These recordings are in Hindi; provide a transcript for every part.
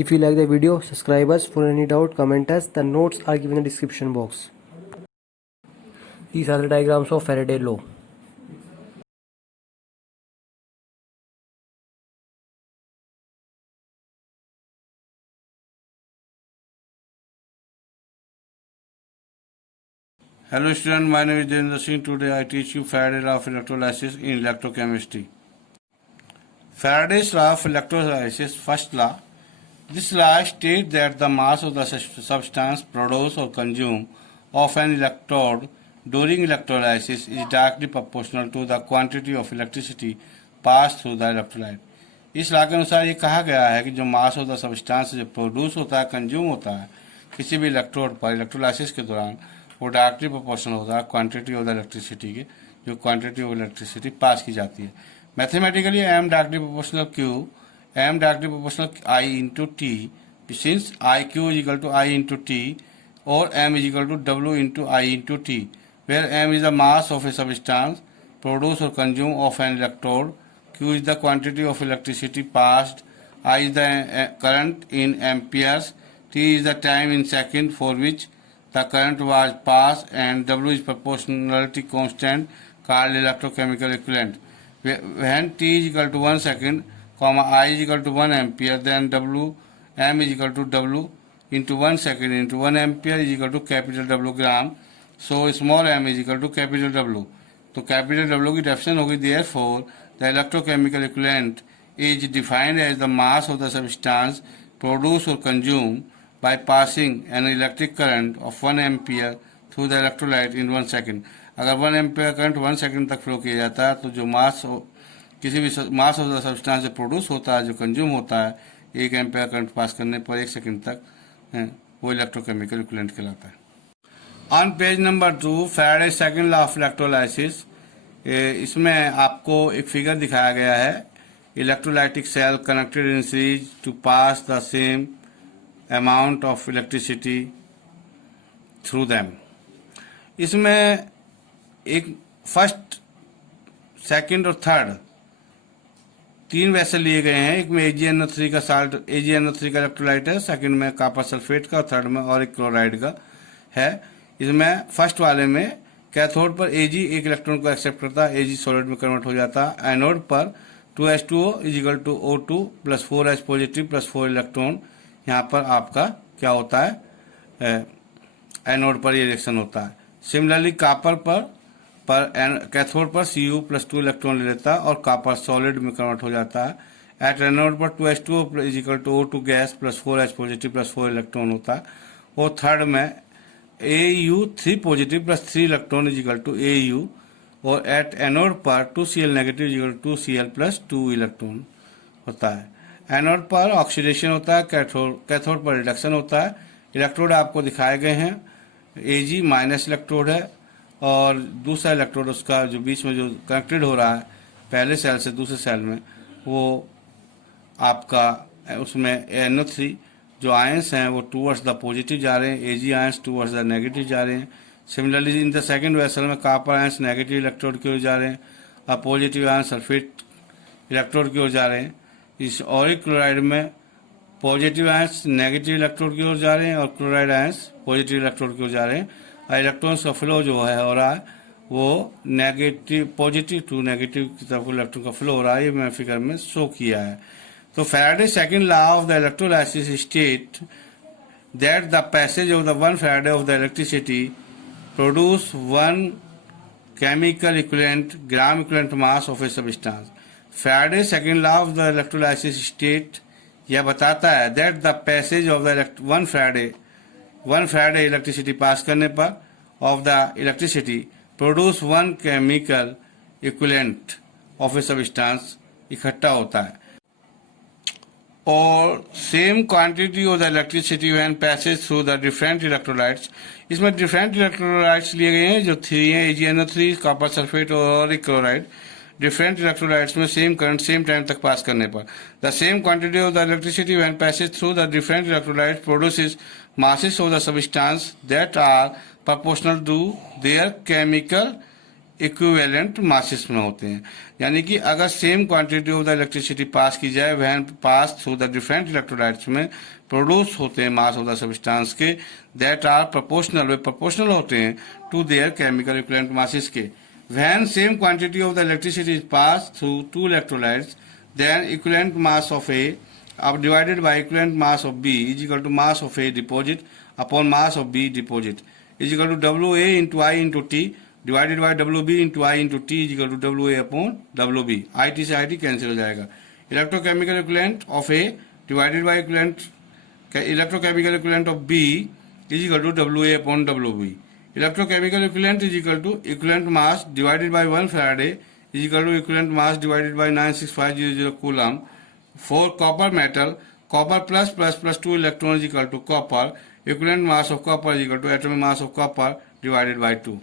If you like the video, subscribe us. For any doubt, comment us. The notes are given in the description box. These are the diagrams of Faraday law. Hello student, my name is Devendra Singh. Today I teach you Faraday's law of electrolysis in electrochemistry. Faraday's law of electrolysis, first law. This law states that the mass of the substance produced or consumed of an electrode during electrolysis is directly proportional to the quantity of electricity passed through the electrolyte. इस लॉ के अनुसार ये कहा गया है कि जो मास ऑफ द सब्सटेंस जो प्रोड्यूस होता है, कंज्यूम होता है किसी भी इलेक्ट्रोड पर इलेक्ट्रोलाइसिस के दौरान, वो डायरेक्टली प्रोपोर्शनल होता है क्वांटिटी ऑफ द इलेक्ट्रिसिटी के, जो क्वांटिटी ऑफ इलेक्ट्रिसिटी पास की जाती है. Mathematically M directly proportional Q, M directly proportional I into T, since I Q is equal to I into T और M is equal to W into I into T, where M is the mass of a substance produce और consume of an electrode, Q is the quantity of electricity passed, I is the current in amperes, T is the time in second for which the current was passed, and W is proportionality constant called electrochemical equivalent. When T is equal to 1 second, I is equal to 1 ampere, then M is equal to W into 1 second into 1 ampere is equal to capital W gram. So small m is equal to capital W. तो कैपिटल W की डेफिनेशन होगी therefore the electrochemical equivalent is defined as the mass of the substance produced or consumed by passing an electric current of 1 ampere through the electrolyte in 1 second. अगर 1 एम्पियर करंट 1 सेकंड तक फ्लो किया जाता है तो जो किसी भी मास ऑफ द सब्सटेंस से प्रोड्यूस होता है, जो कंज्यूम होता है 1 एम्पियर करंट पास करने पर 1 सेकंड तक, वो इलेक्ट्रोकेमिकल इक्विवेलेंट कहलाता है. On page number 2, Faraday second law of electrolysis, इसमें आपको एक फिगर दिखाया गया है. Electrolytic cell connected in series to pass the same amount of electricity through them. इसमें एक फर्स्ट, सेकंड और थर्ड 3 वेसल लिए गए हैं. एक में AgNO3 का साल्ट, AgNO3 का इलेक्ट्रोलाइट है, सेकंड में कॉपर सल्फेट का और थर्ड में और एक क्लोराइड का है. इसमें फर्स्ट वाले में कैथोड पर Ag एक इलेक्ट्रॉन को एक्सेप्ट करता है, Ag सॉलिड में कन्वर्ट हो जाता है. एनोड पर 2H2O is equal to O2 plus 4H positive plus 4 electron, यहाँ पर आपका क्या होता है, एनोड पर ये रिएक्शन होता है. सिमिलरली कॉपर पर कैथोड पर Cu प्लस 2 इलेक्ट्रॉन ले लेता है और कॉपर सॉलिड में कन्वर्ट हो जाता है. एट एनोड पर 2H2O is equal to O2 gas plus 4H positive plus 4 electron होता है. और थर्ड में Au 3 positive plus 3 electron is equal to Au, और एट एनोड पर 2Cl negative is equal to 2Cl plus 2 electron होता है. एनोड पर ऑक्सीडेशन होता है, कैथोड पर रिडक्शन होता है. इलेक्ट्रोड आपको दिखाए गए हैं. Ag माइनस इलेक्ट्रोड है और दूसरा इलेक्ट्रोड उसका जो बीच में जो कनेक्टेड हो रहा है पहले सेल से दूसरे सेल में, वो आपका उसमें NO3 जो आयंस हैं वो टूवर्ड्स द पॉजिटिव जा रहे हैं, Ag ions towards the negative जा रहे हैं. Similarly in the second vessel में कॉपर आयंस नेगेटिव इलेक्ट्रोड की ओर जा रहे हैं और पॉजिटिव आयंस सल्फेट इलेक्ट्रोड की ओर जा रहे हैं. इस ऑरिक क्लोराइड में पॉजिटिव आयंस नेगेटिव इलेक्ट्रोड की ओर जा रहे हैं और क्लोराइड आयंस पॉजिटिव इलेक्ट्रोड की ओर जा रहे हैं. और इलेक्ट्रॉन्स का फ्लो जो है हो रहा है वो नेगेटिव, पॉजिटिव टू नेगेटिव की तरफ इलेक्ट्रॉन का फ्लो हो रहा है. ये मैं फिगर में शो किया है. So Faraday's second law of the electrolysis state that the passage of the 1 Faraday of the electricity produce 1 chemical equivalent gram equivalent mass of a substance. Faraday's second law of the electrolysis state यह बताता है that the passage of the 1 Faraday electricity पास करने पर of the electricity produce 1 chemical equivalent of a substance इकट्ठा होता है. और same quantity of the electricity when passage through the different electrolytes. इसमें डिफरेंट इलेक्ट्रोलाइट्स लिए गए हैं जो 3 हैं, AgNO3, कॉपर सल्फेट और एक क्लोराइड. डिफरेंट इलेक्ट्रोलाइट्स में सेम करंट सेम टाइम तक पास करने पर the same quantity of the electricity when passage through the different electrolytes produces masses of the substance that are proportional to their chemical equivalent masses में होते हैं। यानी कि अगर same quantity of the electricity pass की जाए when pass through the different electrolytes में प्रोड्यूस होते हैं मास ऑफ द सब्सटेंस के दैट आर प्रोपोर्शनल, वे प्रोपोर्शनल होते हैं to their chemical equivalent masses के। When same quantity of the electricity is pass through to electrolytes then equivalent mass of a divided by equivalent mass of B is equal to mass of A deposit upon mass of B deposit is equal to WA into I into T divided by WB into I into T is equal to WA upon WB। IT से IT कैंसिल हो जाएगा। Electrochemical equivalent of A divided by electrochemical equivalent of B is equal to WA upon WB। Electrochemical equivalent is equal to equivalent mass divided by 1 Faraday is equal to equivalent mass divided by 96500 coulomb। For copper metal, copper plus 2 electron is equal to copper, equivalent mass of copper is equal to atomic mass of copper divided by 2।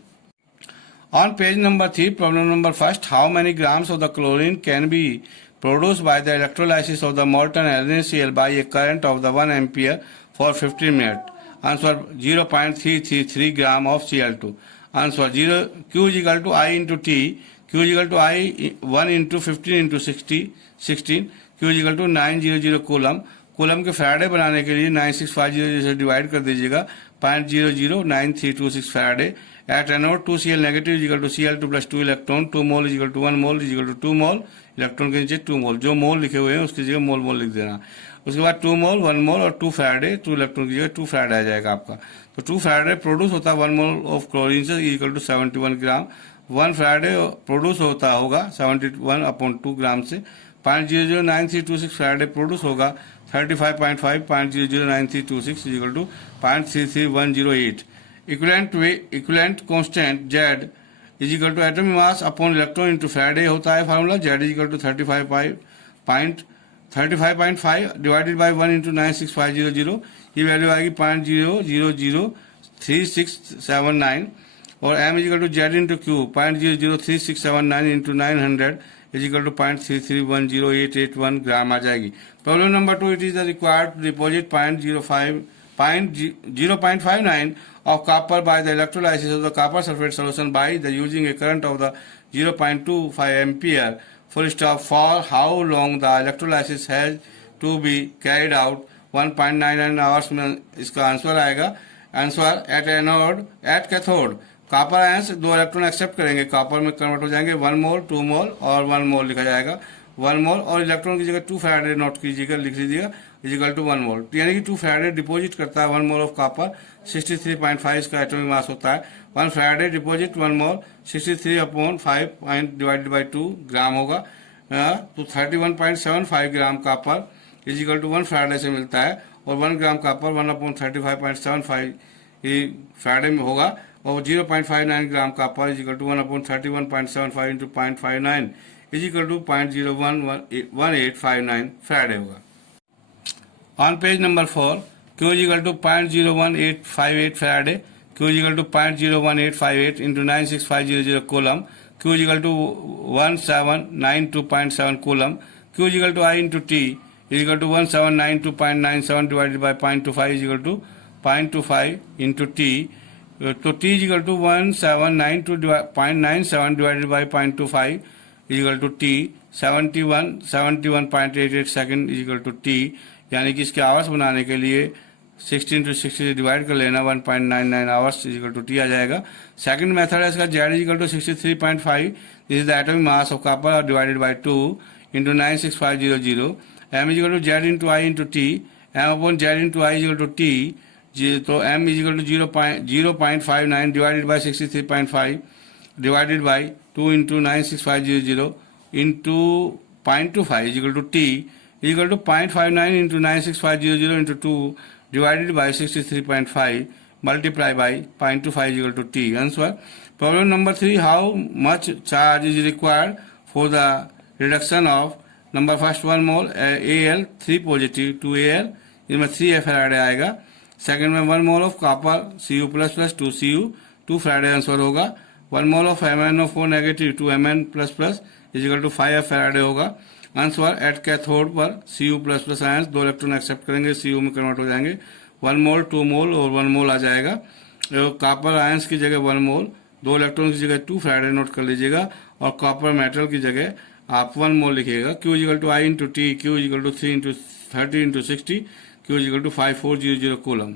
On page number 3, problem number first, how many grams of the chlorine can be produced by the electrolysis of the molten NaCl by a current of the 1 ampere for 15 minutes? Answer 0.333 gram of Cl2। Answer Q is equal to I into T, Q is equal to I 1 into 15 into 16, Q is equal to 900 coulomb. Coulomb के फैराडे बनाने के लिए 9650 से डिवाइड कर दीजिएगा 0.009326 Faraday. At anode 2Cl negative is equal to Cl2 plus 2 electron, 2 mole is equal to 1 mole is equal to 2 mole, electron के नीचे 2 मोल, जो मोल लिखे हुए हैं उसकी जगह मोल मोल लिख देना। उसके बाद 2 मोल 1 मोल और 2 फैराडे, 2 इलेक्ट्रॉन की जगह 2 फैराडे आ जाएगा आपका। तो 2 फैराडे प्रोड्यूस होता है 1 मोल ऑफ क्लोरीन से is equal to 71 gram. 1 Faraday produce होता होगा 71/2 ग्राम से। 0.009326 फैराडे प्रोड्यूस होगा 35.5 0.009326 is equal to 0.33108। Equivalent constant Z is equal to atomic mass upon electron into Faraday होता है formula. Z is equal to 35.5 divided by 1 into 96500, ये वैल्यू आएगी 0.003679 और M is equal to Z into Q 0.003679 into 900 is equal to 0.3310881 gram आ जाएगी। Problem number 2, it is the required to deposit 0.59 of copper by the electrolysis of the copper sulfate solution by the using a current of the 0.25 ampere full stop for how long the electrolysis has to be carried out 1.99 hours में इसका आंसर आएगा। Answer at anode at cathode copper ions 2 electron accept करेंगे, कॉपर में कन्वर्ट हो जाएंगे 1 मोल 2 मोल और 1 मोल लिखा जाएगा 1 मोल और इलेक्ट्रॉन की जगह 2 फैराडे नोट कीजिएगा, लिख लीजिएगा इज इक्वल टू 1 मोल। यानी कि 2 फैराडे डिपॉजिट करता है 1 मोल ऑफ कॉपर, 63.5 इसका एटॉमिक मास होता है। 1 Faraday deposit 1 mole 63/5 divided by 2 gram होगा, तो 31.75 gram copper is equal to 1 Faraday से मिलता है और 1 ग्राम कॉपर 1/35.75 फैराडे में होगा और 0.59 gram copper is equal to 1/31.75 into 0.59 is equal to 0.011859 faraday होगा। On page number 4, Q is equal to 0.01858 faraday, Q is equal to 0.01858 into 96500 coulomb, Q is equal to 1792.7 coulomb, Q is equal to I into T is equal to 1792.97 divided by 0.25 is equal to 0.25 into T, तो T is equal to 1792.97 divided by 0.25 is equal to T 71.88 second is equal to T। यानी कि इसके आवर्स बनाने के लिए 16 to 60 से डिवाइड कर लेना 1.99 hours is equal to T आ जाएगा। सेकंड मेथड है इसका Z is equal to 63.5, this is the atomic mass of copper divided by 2 into 96500। M is equal to Z into I into T, M upon Z into I is equal to T, तो M is equal to 0.59 divided by 63.5 divided by 2 into 96500 into 0.25 is equal to T is equal to 0.59 into 96500 into 2 divided by 63.5 multiply by 0.25 is equal to T। Answer problem number 3, how much charge is required for the reduction of number first 1 mole Al 3 positive 2 Al इसमें 3 फैराडे आएगा। सेकंड में 1 mole of copper Cu plus plus 2 Cu 2 Faraday answer होगा। 1 mole of MnO4 negative 2 Mn plus plus is equal to 5 Faraday होगा। आंसर एट कैथोड पर Cu plus plus ions 2 electron accept करेंगे, Cu में कन्वर्ट हो जाएंगे 1 मोल 2 मोल और 1 मोल आ जाएगा। कॉपर आयंस की जगह 1 मोल 2 इलेक्ट्रॉन की जगह 2 फैराडे नोट कर लीजिएगा, और कॉपर मेटल की जगह आप 1 मोल लिखिएगा। Q equal to I into T, Q equal to 3 into 30 into 60, Q equal to 5400 coulomb.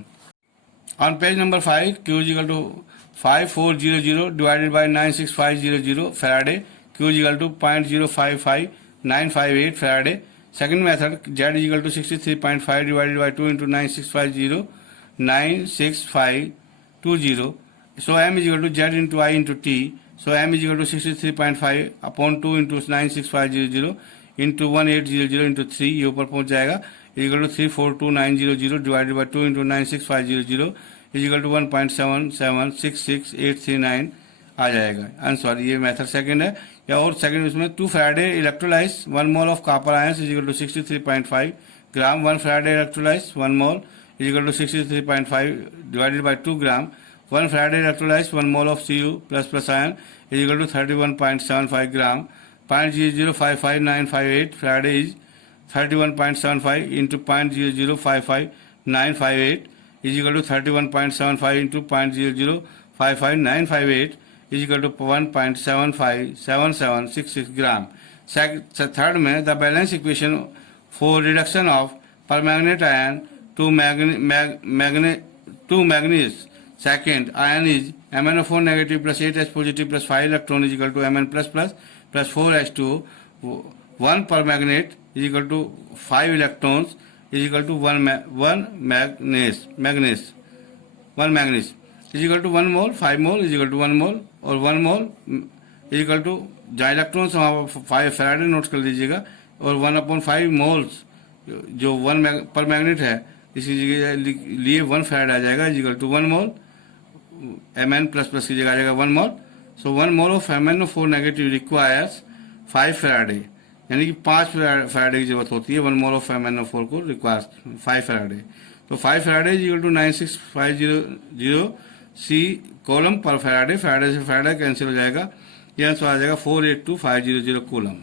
On page number 5, Q is equal to 5400 divided by 96500 Faraday. Q is equal to 0.055958 Faraday. Second method, Z is equal to 63.5 divided by 2 into 96520. So M is equal to Z into I into T. So M is equal to 63.5 upon 2 into 96500 into 1800 into 3, ये ऊपर पहुंच जाएगा, is equal to 342900 divided by 2 into 96500 is equal to 1.77666839 आ जाएगा आंसर। ये मेथड सेकंड है। या और सेकंड उसमें 2 Faraday electrolyse 1 mole of copper ions is equal to 63.5 gram, 1 Faraday electrolyse 1 mole is equal to 63.5 divided by 2 gram, 1 Faraday electrolyse 1 mole of Cu plus plus ion is equal to 31.75 gram, 0.0055958 Faraday is 31.75 into 0.0055958 is equal to 31.75 into 0.0055958 is equal to 1.757766 gram. Third में the balance equation for reduction of permanganate ion to manganese. Second, ion is MnO4 negative plus 8H positive plus 5 electron is equal to Mn plus plus plus 4H2. 1 permanganate is equal to 5 electrons is equal to 1 manganese is equal to 1 mole, 5 mole is equal to 1 mole, और 1 mole is equal to जहाँ इलेक्ट्रॉन्स वहाँ 5 फैराडे नोट कर लीजिएगा, और 1/5 मोल्स जो 1 पर मैग्नेट है इसी जगह लिए 1 फैराडे आ जाएगा is equal to 1 mole, Mn plus plus की जगह आ जाएगा 1 mole. So 1 mole of MnO4 negative requires 5 Faraday, यानी कि 5 फैराडे की जरूरत होती है 1 मोल ऑफ MnO4 को रिक्वायर्स 5 फैराडे। तो 5 Faraday is equal to 96500 C coulomb per Faraday, Faraday से फैराडे कैंसिल हो जाएगा, ये आंसर आ जाएगा 482500 coulomb.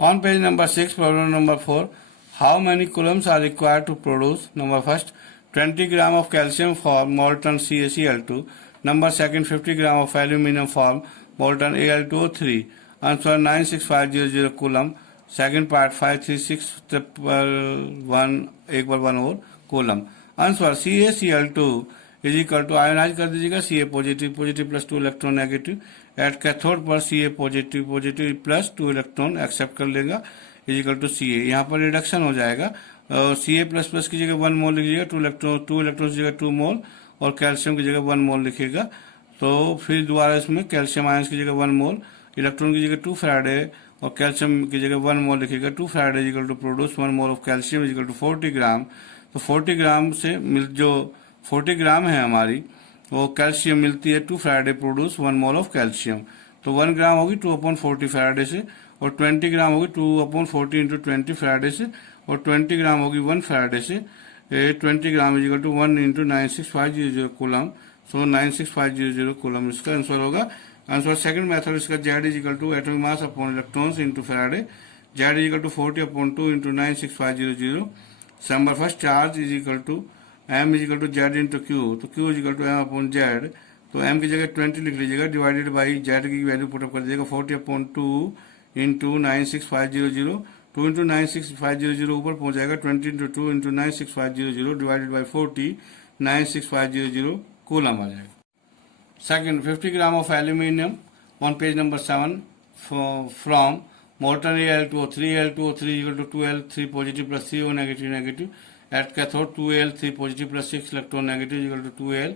On page number 6, problem number 4, how many coulombs are required to produce number first 20 gram of calcium from molten CaCl2, number second 50 gram of aluminium from molten Al2O3, answer 96500 coulomb. Second part 53611 एक बार 1 और coulomb. Answer CaCl2 is equal to ionise कर दीजिएगा Ca positive positive plus 2 electron negative, at cathode पर Ca positive positive plus 2 electron accept कर लेगा इज इक्वल टू Ca। यहाँ पर रिडक्शन हो जाएगा, Ca प्लस प्लस की जगह 1 मोल लिखिएगा, 2 इलेक्ट्रॉन की जगह 2 मोल, और कैल्शियम की जगह 1 मोल लिखिएगा। तो फिर दोबारा इसमें कैल्शियम आयंस की जगह 1 मोल, इलेक्ट्रॉन की जगह 2 फैराडे और कैल्शियम की जगह 1 मोल लिखिएगा। 2 Faraday is equal to produce 1 mole of calcium is equal to 40 gram. तो 40 ग्राम से जो 40 ग्राम है हमारी वो कैल्शियम मिलती है 2 Faraday produce 1 mole of calcium. तो 1 ग्राम होगी 2/40 फैराडे से, और 20 ग्राम होगी 2/40 इंटू 20 फैराडे से, और 20 ग्राम होगी 1 फैराडे से। 20 gram is equal to 1 into 96500 coulomb. So 96500 coulomb इसका आंसर होगा। आंसर सेकंड मेथड इसका Z is equal to atomic mass upon electrons into Faraday, Z is equal to 40/2 into 96500। Number first charge is equal to M is equal to Z into Q, तो Q is equal to M upon Z। तो M की जगह 20 लिख लीजिएगा, डिवाइडेड बाई Z की वैल्यू पुटअप कर दीजिएगा 40/2 इंटू 96500, 2 इंटू 96500 ऊपर पहुंच जाएगा 20 into 2 into 96500 divided by 40 96500 coulomb आ जाएगा। Second 50 gram of aluminium on page number 7 from molten Al2O3 Al2O3 equal to 2Al3 positive plus 3O negative negative, at cathode 2Al3 positive plus 6 electron negative equal to 2Al।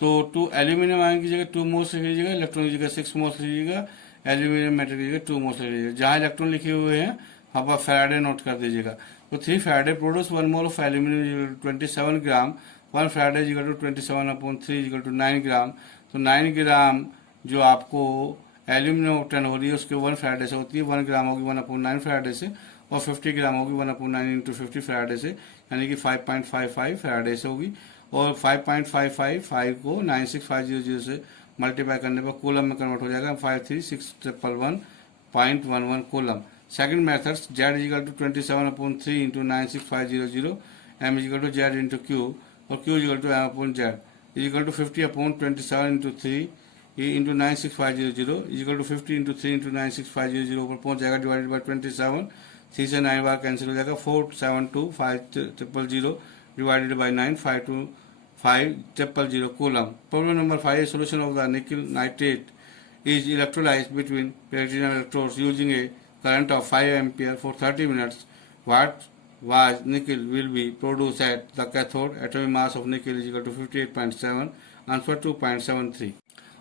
तो 2 एल्यूमिनियम आयन की जगह 2 मोल्स लिख लीजिएगा, इलेक्ट्रॉन की जगह 6 मोल्स लीजिएगा, एल्यूमिनियम मेटल की जगह 2 मोल्स लीजिएगा। जहाँ इलेक्ट्रॉन लिखे हुए हैं वहाँ पर फैराडे नोट कर दीजिएगा। तो 3 Faraday produce 1 mole of aluminium 27 gram, 1 Faraday equal to 27/3 equal to 9 gram. तो 9 ग्राम जो आपको एल्यूमिनियम ऑब्टेन हो रही है उसके 1 फैराडे से होती है, 1 ग्राम होगी 1/9 फैराडे से, और 50 ग्राम होगी 1/9 इंटू 50 फैराडे से, यानी कि 5.55 फैराडे से होगी। और 5.555 को 96500 से मल्टीप्लाई करने पर कूलम में कन्वर्ट हो जाएगा 53611.11 coulomb. Second method Z is equal to 27/3 into 96500, M is equal to Z into Q, और Q is equal to M upon Z is equal to 50/27 into 3 into 96500 is equal to 50 into 3 into 96500 ऊपर पहुंच जाएगा डिवाइडेड बाय 27 3 से 9 बार कैंसिल हो जाएगा 472 5000 divided by 9 500 coulomb. Problem number 5 solution of the nickel nitrate is electrolyzed between platinum electrodes using a current of 5 ampere for 30 minutes. What was nickel will be produced at the cathode? Atomic mass of nickel is equal to 58.7. Answer 2.73.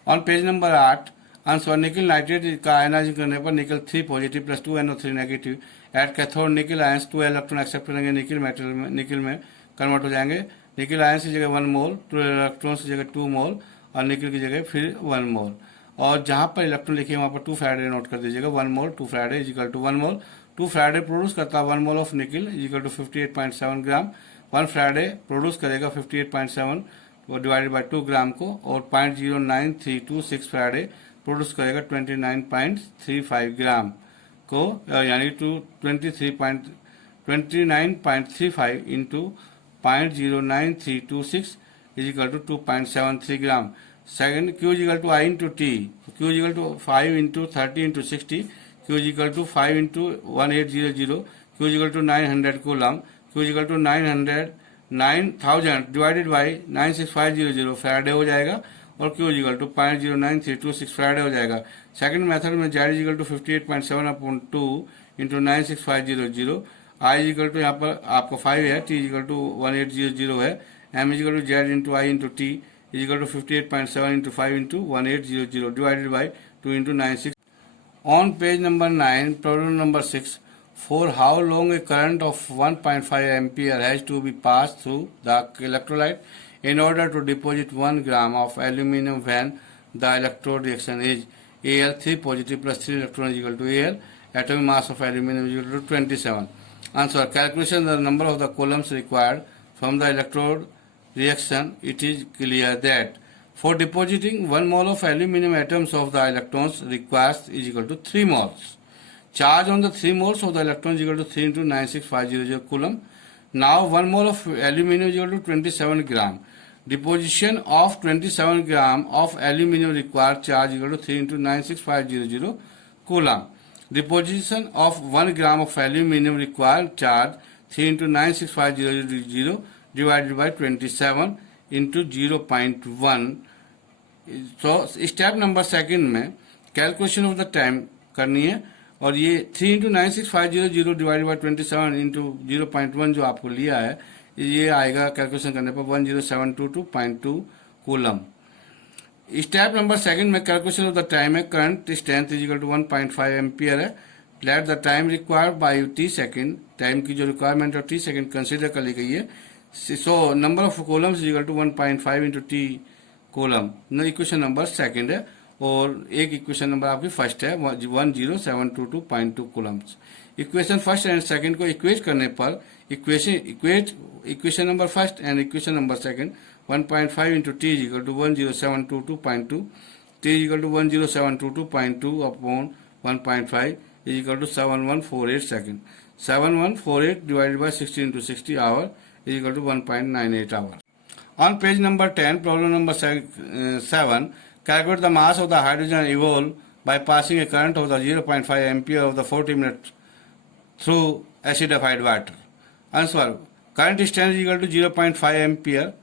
On page number 8, answer निकल नाइट्रेट का आयनाइजिंग करने पर निकल 3 positive plus 2NO3 negative. At cathode निकल आयंस 2 इलेक्ट्रॉन एक्सेप्ट करेंगे निकल में कन्वर्ट हो जाएंगे. निकल आयंस की जगह 1 मोल, 2 इलेक्ट्रॉन की जगह 2 मोल और निकल की जगह फिर 1 मोल. और जहां पर इलेक्ट्रॉन लिखे वहां पर 2 फैराडे नोट कर दीजिएगा. 1 mole 2 Faraday is equal to 1 mole. 2 Faraday produce करता है 1 mole of nickel is equal to 58.7 gram. 1 Faraday produce करेगा 58.7 डिवाइडेड बाय 2 ग्राम को, और 0.09326 फैराडे प्रोड्यूस करेगा 29.35 ग्राम को, यानी to 29.35 into 0.09326 is equal to 2.73 gram. Second Q is equal to I into T. Q is equal to 5 into 30 into 60. Q is equal to 5 into 1800. Q is equal to 900 coulomb. Q is equal to 9000 divided by 96500 Faraday हो जाएगा, और Q is equal to 0.09326 Faraday हो जाएगा. सेकंड मेथड में Z is equal to 58.7 upon 2 into 96500. I is equal to यहाँ पर आपको 5 है, T इज इक्वल टू 1800 है. M is equal to Z into I into T is equal to 58.7 into 5 into 1800 divided by 2 into 96. On page number 9, problem number 6, for how long a current of 1.5 ampere has to be passed through the electrolyte in order to deposit 1 gram of aluminum when the electrode reaction is Al 3 positive plus 3 electron is equal to Al. Atomic mass of aluminum is equal to 27. Answer. Calculation the number of the coulombs required from the electrode reaction. It is clear that for depositing 1 mole of aluminum atoms of the electrons requires is equal to 3 moles. Charge on the 3 moles of the electrons is equal to 3 into 96500 coulomb. Now 1 mole of aluminum is equal to 27 gram. Deposition of 27 gram of aluminum required charge is equal to 3 into 96500 coulomb. Deposition of 1 gram of aluminum required charge 3 into 96500 divided by 27 into 0.1. So step number second में कैलकुलेशन ऑफ द टाइम करनी है, और ये 3 इंटू 96500 डिवाइड बाई 27 इंटू 0.1 जो आपको लिया है, ये आएगा कैलकुलेशन करने पर 10722.2 कूलम. स्टेप नंबर सेकंड में कैलकुलेशन ऑफ द टाइम है. Current strength is equal to 1.5 ampere है. Let the time required by T second. Time की जो रिक्वायरमेंट है टी सेकंड कंसिडर कर ली गई है. So number of coulombs is equal to 1.5 into T coulomb. Equation number second है, और एक इक्वेशन नंबर आपकी फर्स्ट है 10722.2 coulombs. Equation first and second को इक्वेट करने पर equation number first and equation number second 1.5 into T is equal to 10722.2. T is equal to 10722.2 upon 1.5 is equal to 7148 second. 7148 divided by 60 into 60 hour is equal to 1.98 hour. On page number 10, problem number 7, calculate the mass of the hydrogen evolved by passing a current of the 0.5 ampere of the 40 minutes through acidified water. Answer. Current strength is equal to 0.5 ampere.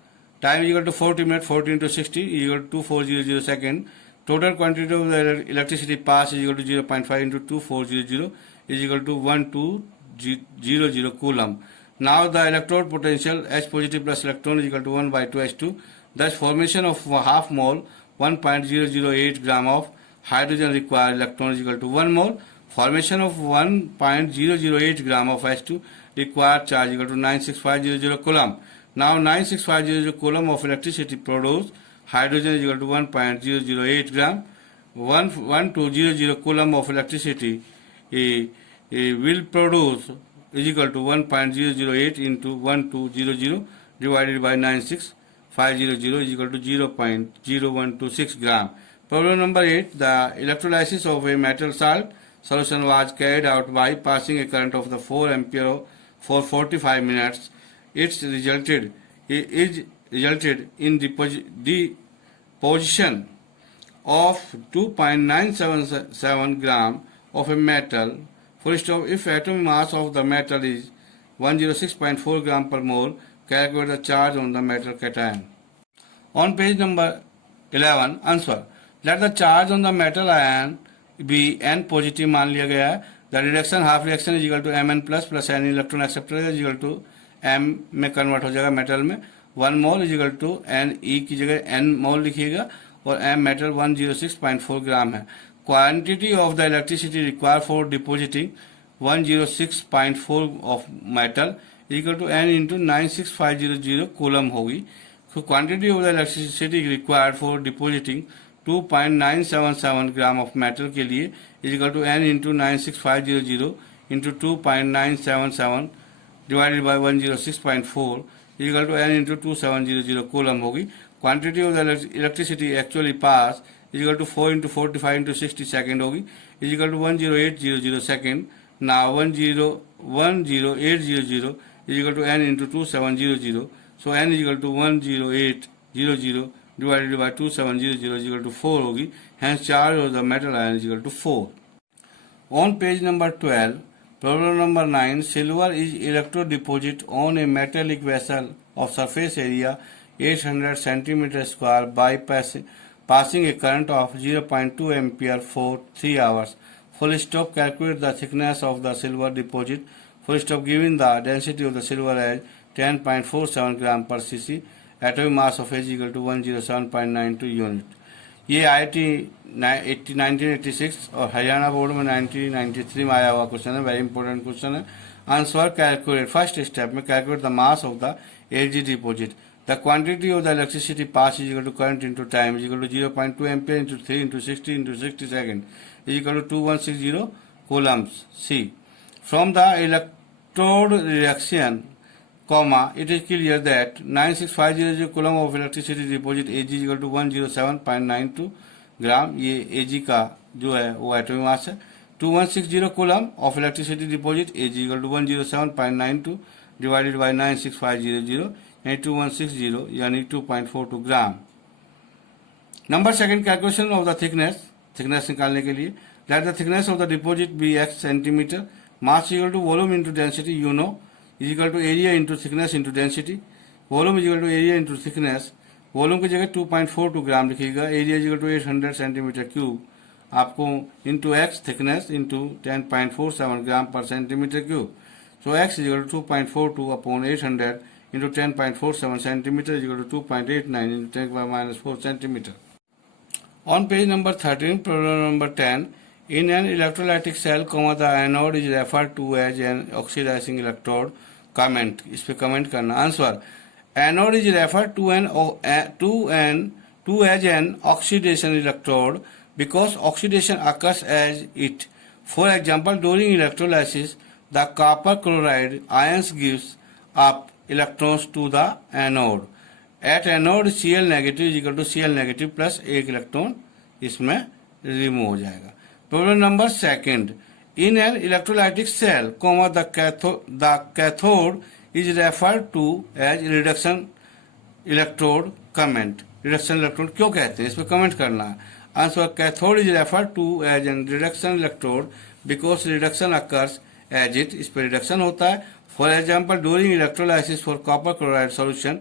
Time is equal to 40 minutes. 40 into 60 is equal to 2400 second. Total quantity of the electricity passed is equal to 0.5 into 2400 is equal to 1200 coulomb. Now the electrode potential H positive plus electron is equal to 1 by 2 H2. Thus formation of half mole 1.008 gram of hydrogen required electron is equal to 1 mole. Formation of 1.008 gram of H2 required charge equal to 96500 coulomb. Now 96500 coulomb of electricity produced. Hydrogen is equal to 1.008 gram. 1200 coulomb of electricity will produce is equal to 1.008 into 1200 divided by 96500 is equal to 0.0126 gram. Problem number 8. The electrolysis of a metal salt solution was carried out by passing a current of the 4 ampere for 45 minutes. It resulted in the position of 2.977 gram of a metal, full stop, if atomic mass of the metal is 106.4 gram per mole, calculate the charge on the metal cation. On page number 11, answer. Let the charge on the metal ion be n positive मान लिया गया है. The reduction half reaction is equal to Mn plus n electron acceptor is equal to M में कन्वर्ट हो जाएगा मेटल में. 1 mole is equal to N E की जगह n मोल लिखिएगा और m मेटल 106.4 ग्राम है. Quantity of the electricity required for depositing 106.4 of metal equal to n into 96500 coulomb होगी. So quantity of the electricity required for depositing 2.977 gram of metal के लिए is equal to n into 96500 into 2.977 divided by 106.4 is equal to n into 2700 coulomb होगी. Quantity of the electricity actually pass is equal to 4 into 45 into 60 second होगी इज इक्वल टू 10800 सेकेंड. ना 10800 is equal to n into 2700. So n is equal to 10800 divided by 2700 is equal to 4 होगी. Hence charge of the metal ion is equal to 4. On page number 12, problem number 9, silver is electrode deposit on a metallic vessel of surface area 800 centimeter square by passing a current of 0.2 ampere for 3 hours. Full stop, calculate the thickness of the silver deposit. Full stop, given the density of the silver as 10.47 gram per cc, atomic mass of Ag equal to 107.92 unit. ये IIT 1986 और हरियाणा बोर्ड में 1993 में आया हुआ क्वेश्चन है. वेरी इंपॉर्टेंट क्वेश्चन है. Answer calculate. फर्स्ट स्टेप में calculate the mass of the AG deposit. The quantity of the electricity pass is equal to current into time is equal to 0.2 ampere into 3 into 60 into 60 second is equal to 2160 coulombs. See from the electrode reaction comma, it is clear that 96500 coulomb of electricity deposit Ag is equal to 107.92 ग्राम. ये Ag का जो है वो एटॉमिक मास है. 2160 coulomb of electricity deposit Ag is equal to 107.92 divided by 96500 यानी 2160 यानी 2.42 gram. Number second, calculation of the thickness निकालने के लिए. Let the thickness of the deposit be x centimetre. Mass equal to volume into density you know is equal to area into thickness into density. Volume is equal to area into thickness. Volume की जगह 2.42 ग्राम लिखिएगा. Area is equal to 800 centimetre cube. आपको into x thickness into 10.47 gram per centimetre cube. So x is equal to 2.42 upon 800 into 10.47 centimetre is equal to 2.89 into 10⁻⁴ centimetre. On page number 13, problem number 10. In an electrolytic cell, the anode is referred to as an oxidizing electrode. Comment. इस पे कमेंट करना. Answer. Anode is referred to as an oxidation electrode because oxidation occurs as it. For example, during electrolysis, the copper chloride ions gives up electrons to the anode. At anode, Cl negative is equal to Cl negative plus एक इलेक्ट्रॉन इसमें रिमूव हो जाएगा. Problem number second. In an electrolytic cell, the cathode is referred to as reduction electrode. Comment. Reduction electrode क्यों कहते हैं, इस पर कमेंट करना है. Answer. Cathode is referred to as an reduction electrode because reduction occurs as it. इस पर reduction होता है. For example, during electrolysis for copper chloride solution,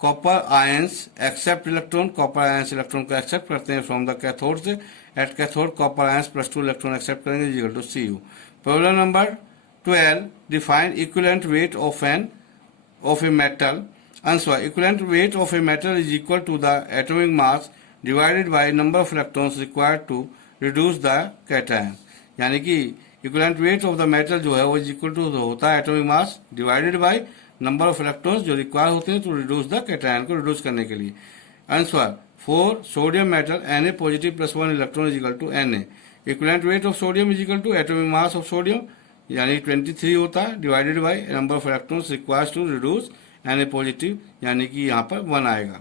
copper ions accept electron. Copper ions electron को accept करते हैं from the cathode से. At cathode, copper ions plus 2 electron accept करेंगे is equal to Cu. Problem number 12. Define equivalent weight of a metal. Answer. Equivalent weight of a metal is equal to the atomic mass divided by number of electrons required to reduce the cation. यानी कि equivalent weight of the metal जो है वो is equal to होता है atomic mass divided by number of electrons जो require होते हैं to reduce the cation को reduce करने के लिए. Answer. For sodium metal, Na positive plus 1 electron is equal to Na. Equivalent weight of sodium is equal to atomic mass of sodium यानी 23 होता है divided by number of electrons required to reduce Na positive यानी कि यहाँ पर 1 आएगा.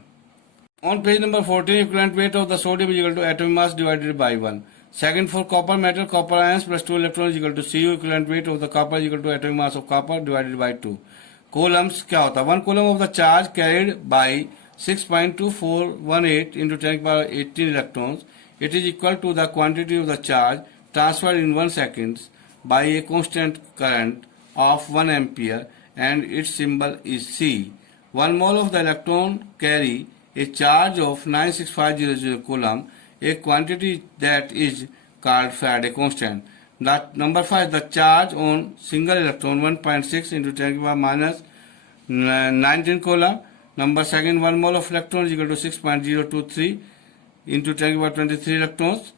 On page number 14, equivalent weight of the sodium is equal to atomic mass divided by 1. Second, for copper metal, copper ions plus 2 electrons is equal to Cu. Equivalent weight of the copper is equal to atomic mass of copper divided by 2. Coulombs क्या होता है? 1 coulomb of the charge carried by 6.2418 into 10 power 18 electrons It is equal to the quantity of the charge transferred in 1 second by a constant current of 1 ampere and its symbol is C. 1 mole of the electron carry a charge of 96500 coulomb, a quantity that is called Faraday constant. Number 5, the charge on single electron 1.6 into 10 to the power minus 19 coulomb. Number 2, 1 mole of electron is equal to 6.023 into 10 to the power 23 electrons.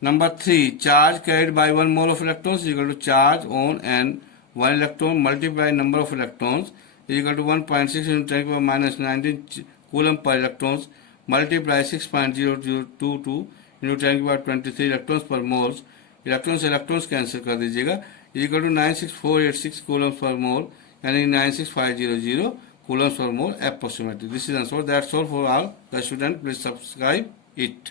Number 3, charge carried by 1 mole of electrons is equal to charge on an 1 electron multiplied number of electrons is equal to 1.6 into 10 to the power minus 19 coulomb per electrons multiply 6.0022 into 10 to the power 23 electrons per moles. Electrons cancel कर दीजिएगा इक्वल टू 96486 कूलम्स पर मोल यानी 96500 कूलम्स पर mole approximately. This is answer. That's all for all the student. Please subscribe it.